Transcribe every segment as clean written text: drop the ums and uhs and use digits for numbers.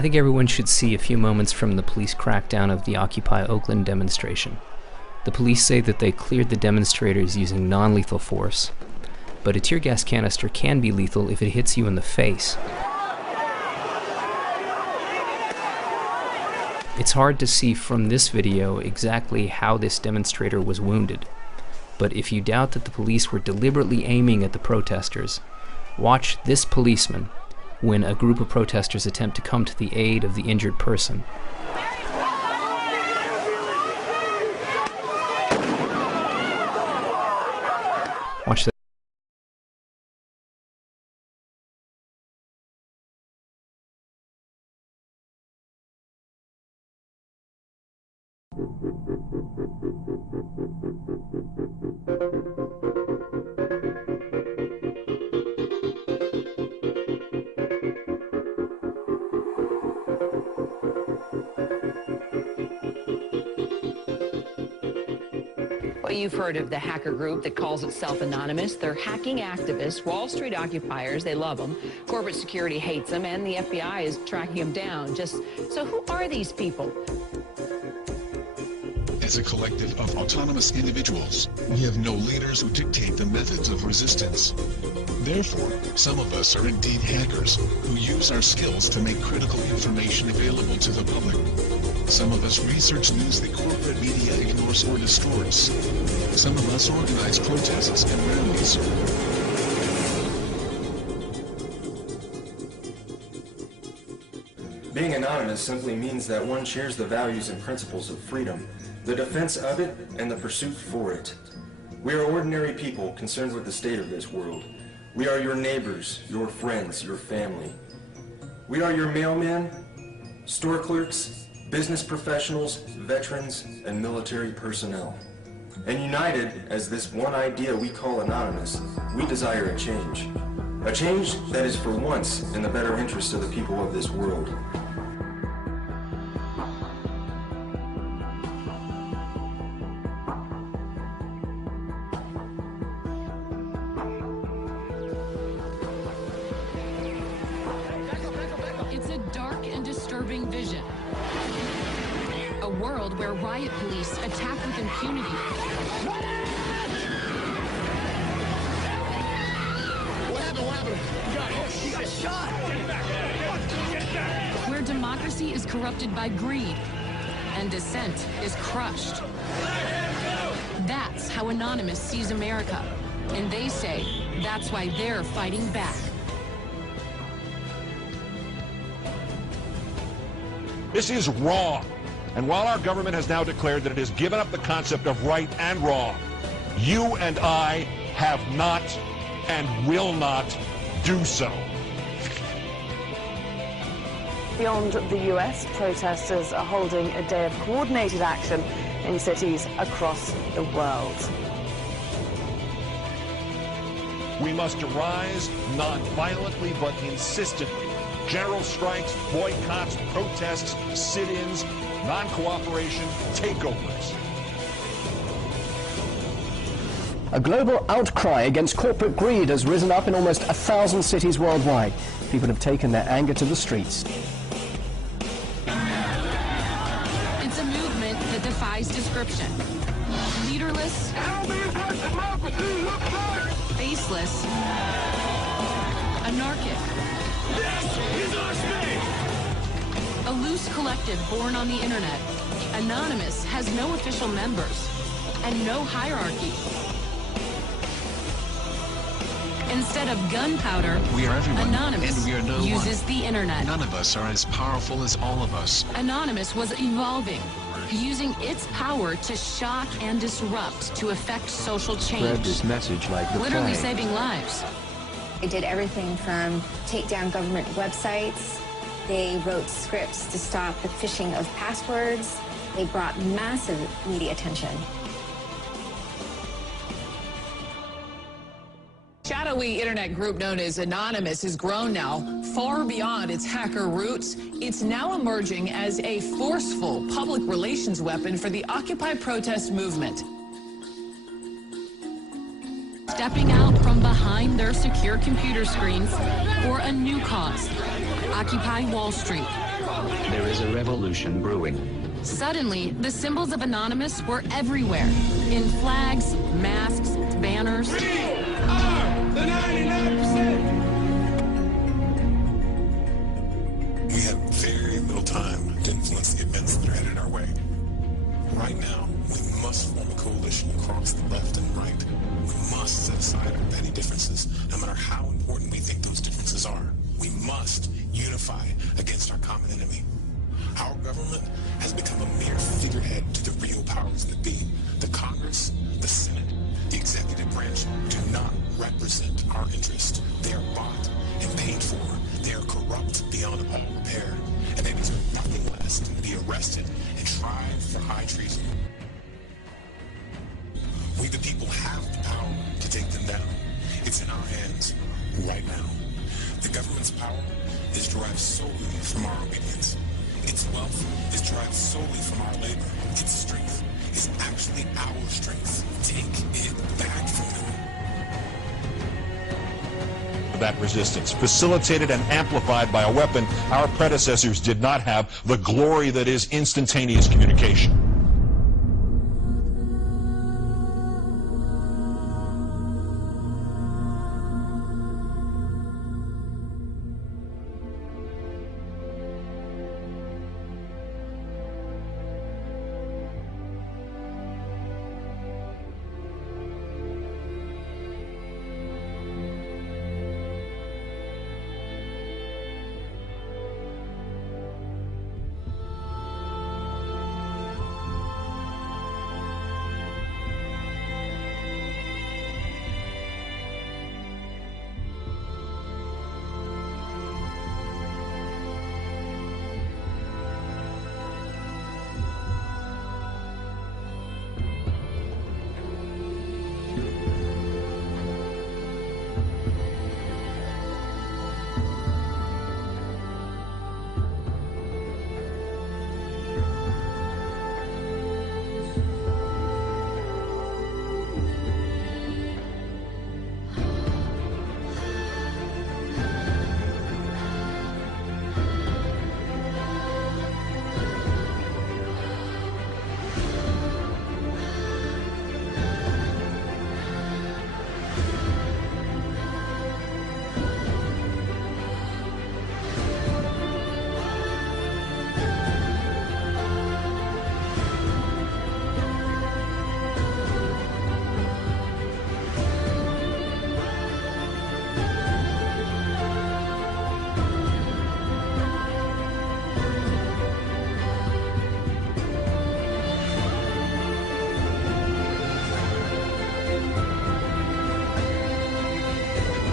I think everyone should see a few moments from the police crackdown of the Occupy Oakland demonstration. The police say that they cleared the demonstrators using non-lethal force, but a tear gas canister can be lethal if it hits you in the face. It's hard to see from this video exactly how this demonstrator was wounded, but if you doubt that the police were deliberately aiming at the protesters, watch this policeman when a group of protesters attempt to come to the aid of the injured person. Watch that. Well, you've heard of the hacker group that calls itself Anonymous. They're hacking activists, Wall Street occupiers. They love them. Corporate security hates them, and the FBI is tracking them down. So who are these people? As a collective of autonomous individuals, we have no leaders who dictate the methods of resistance. Therefore, some of us are indeed hackers, who use our skills to make critical information available to the public. Some of us research news that corporate media ignores or distorts. Some of us organize protests and rallies. Being anonymous simply means that one shares the values and principles of freedom, the defense of it, and the pursuit for it. We are ordinary people concerned with the state of this world. We are your neighbors, your friends, your family. We are your mailmen, store clerks, business professionals, veterans, and military personnel. And united as this one idea we call anonymous, we desire a change. A change that is for once in the better interest of the people of this world. It's a dark and disturbing vision. A world where riot police attack with impunity. What happened? He got shot! Get back! Where democracy is corrupted by greed and dissent is crushed. That's how Anonymous sees America. And they say that's why they're fighting back. This is wrong. And while our government has now declared that it has given up the concept of right and wrong, you and I have not and will not do so. Beyond the US, protesters are holding a day of coordinated action in cities across the world. We must arise non-violently but insistently. General strikes, boycotts, protests, sit-ins, non-cooperation, takeovers. A global outcry against corporate greed has risen up in almost 1,000 cities worldwide. People have taken their anger to the streets. It's a movement that defies description. Leaderless, faceless, anarchic. A loose collective born on the internet. Anonymous has no official members and no hierarchy. Instead of gunpowder, We are everyone, Anonymous and we are no uses one. the internet. None of us are as powerful as all of us. Anonymous was evolving, using its power to shock and disrupt to affect social change. Spread this message like the Literally plague. saving lives. They did everything from take down government websites. They wrote scripts to stop the phishing of passwords. They brought massive media attention. Shadowy internet group known as Anonymous has grown now far beyond its hacker roots. It's now emerging as a forceful public relations weapon for the Occupy protest movement. Stepping out from behind their secure computer screens for a new cause, Occupy Wall Street. There is a revolution brewing. Suddenly, the symbols of Anonymous were everywhere. In flags, masks, banners. We are the 99%! We have very little time to influence the events that are headed our way. Right now, we must form a coalition across the left and right. We must set aside our petty differences, no matter how important we think those differences are. We must unify against our common enemy. Our government has become a mere figurehead to the real powers that be. The Congress, the Senate, the executive branch do not represent our interest. They are bought and paid for. They are corrupt beyond all repair, and they deserve nothing less than to be arrested and tried for high treason. We the people have the power to take them down. It's in our hands right now. The government's power is derived solely from our obedience. Its wealth is derived solely from our labor. Its strength is actually our strength. Take it back from them. That resistance, facilitated and amplified by a weapon our predecessors did not have, the glory that is instantaneous communication.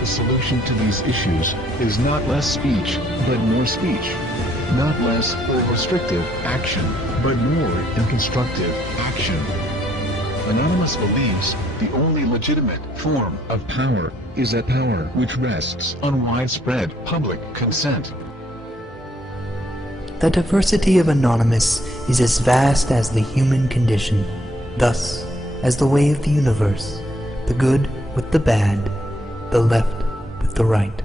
The solution to these issues is not less speech, but more speech. Not less or restrictive action, but more and constructive action. Anonymous believes the only legitimate form of power is a power which rests on widespread public consent. The diversity of Anonymous is as vast as the human condition, thus, as the way of the universe, the good with the bad, the left with the right.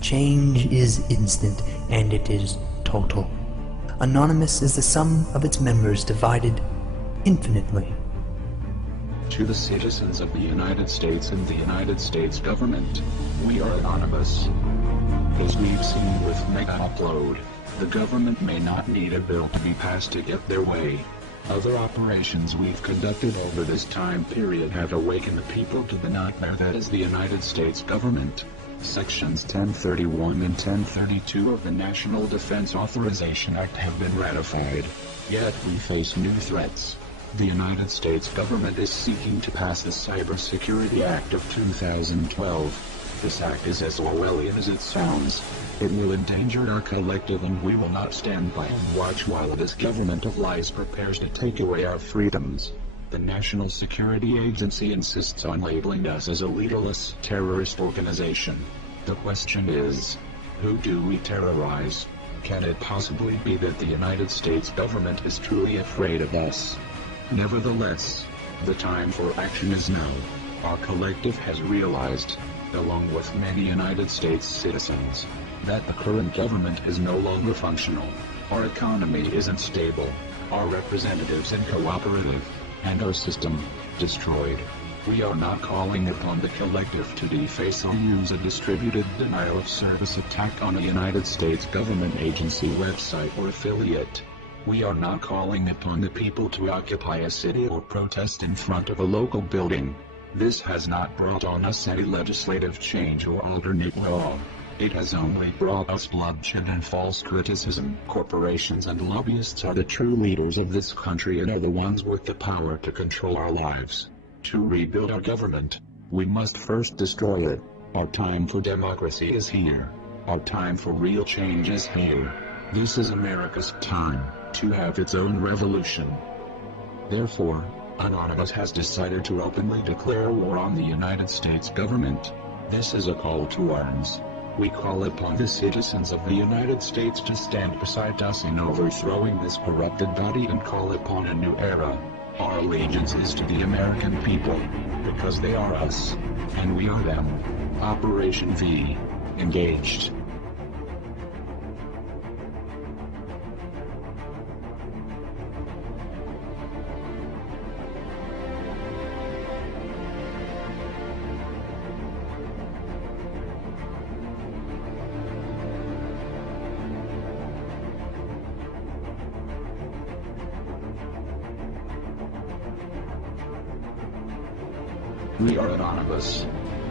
Change is instant, and it is total. Anonymous is the sum of its members divided infinitely. To the citizens of the United States and the United States government, we are anonymous. As we've seen with Mega Upload, the government may not need a bill to be passed to get their way. Other operations we've conducted over this time period have awakened the people to the nightmare that is the United States government. Sections 1031 and 1032 of the National Defense Authorization Act have been ratified. Yet we face new threats. The United States government is seeking to pass the Cybersecurity Act of 2012. This act is as Orwellian as it sounds. It will endanger our collective, and we will not stand by and watch while this government of lies prepares to take away our freedoms. The National Security Agency insists on labeling us as a leaderless terrorist organization. The question is, who do we terrorize? can it possibly be that the United States government is truly afraid of us? Nevertheless, the time for action is now. Our collective has realized, along with many United States citizens, that the current government is no longer functional. Our economy isn't stable, our representatives uncooperative, and our system destroyed. We are not calling upon the collective to deface or use a distributed denial of service attack on a United States government agency website or affiliate. We are not calling upon the people to occupy a city or protest in front of a local building. This has not brought on us any legislative change or alternate law. It has only brought us bloodshed and false criticism. Corporations and lobbyists are the true leaders of this country and are the ones with the power to control our lives. To rebuild our government, we must first destroy it. Our time for democracy is here. Our time for real change is here. This is America's time to have its own revolution. Therefore, Anonymous has decided to openly declare war on the United States government. This is a call to arms. We call upon the citizens of the United States to stand beside us in overthrowing this corrupted body and call upon a new era. Our allegiance is to the American people, because they are us, and we are them. Operation V. Engaged. We are Anonymous.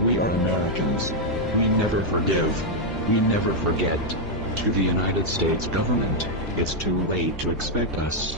We are Americans. We never forgive. We never forget. To the United States government, it's too late to expect us.